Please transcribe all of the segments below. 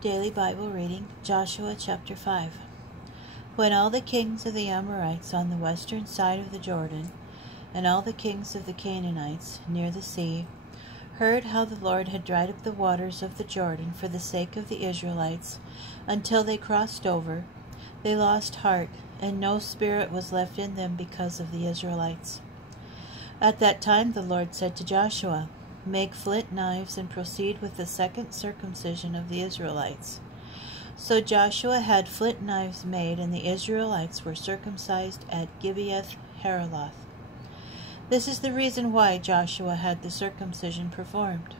Daily Bible reading, Joshua chapter 5. When all the kings of the Amorites on the western side of the Jordan, and all the kings of the Canaanites near the sea, heard how the Lord had dried up the waters of the Jordan for the sake of the Israelites, until they crossed over, they lost heart, and no spirit was left in them because of the Israelites. At that time the Lord said to Joshua, "Make flint knives and proceed with the second circumcision of the Israelites." So Joshua had flint knives made, and the Israelites were circumcised at Gibeath Haaraloth. This is the reason why Joshua had the circumcision performed.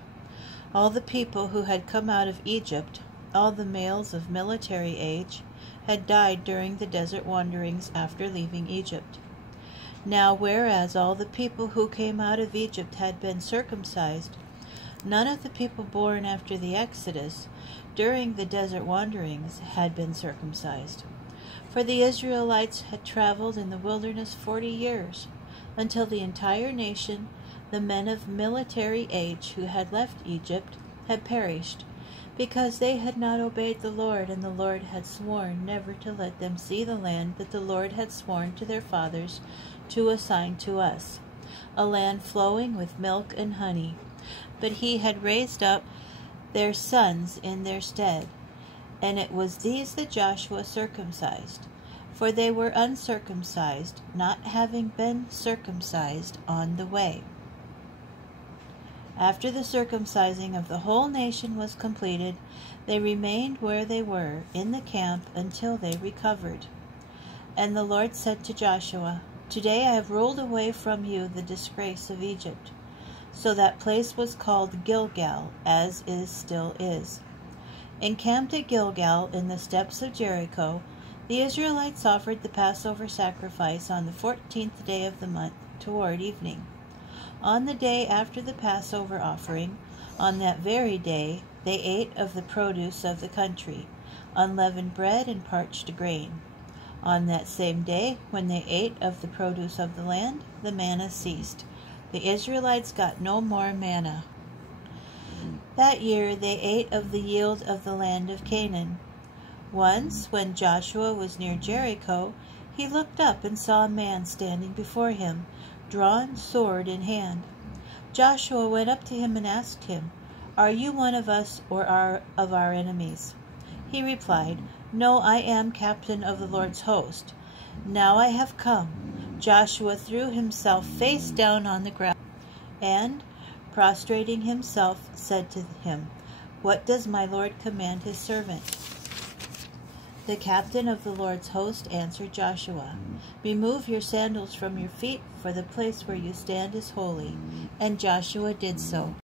All the people who had come out of Egypt, all the males of military age, had died during the desert wanderings after leaving Egypt. Now, whereas all the people who came out of Egypt had been circumcised, none of the people born after the Exodus during the desert wanderings had been circumcised. For the Israelites had traveled in the wilderness 40 years, until the entire nation, the men of military age who had left Egypt, had perished, because they had not obeyed the Lord, and the Lord had sworn never to let them see the land that the Lord had sworn to their fathers to assign to us, a land flowing with milk and honey. But he had raised up their sons in their stead, and it was these that Joshua circumcised, for they were uncircumcised, not having been circumcised on the way. After the circumcising of the whole nation was completed, they remained where they were in the camp until they recovered. And the Lord said to Joshua, "Today I have rolled away from you the disgrace of Egypt." So that place was called Gilgal, as is still is. Encamped at Gilgal in the steps of Jericho, the Israelites offered the Passover sacrifice on the 14th day of the month toward evening. On the day after the Passover offering, on that very day, they ate of the produce of the country, unleavened bread and parched grain. On that same day, when they ate of the produce of the land, the manna ceased. The Israelites got no more manna. That year they ate of the yield of the land of Canaan. Once, when Joshua was near Jericho, he looked up and saw a man standing before him, drawn sword in hand. Joshua went up to him and asked him, "Are you one of us or of our enemies?" He replied, "No, I am captain of the Lord's host. Now I have come." Joshua threw himself face down on the ground, and, prostrating himself, said to him, "What does my Lord command his servant?" The captain of the Lord's host answered Joshua, "Remove your sandals from your feet, for the place where you stand is holy." And Joshua did so.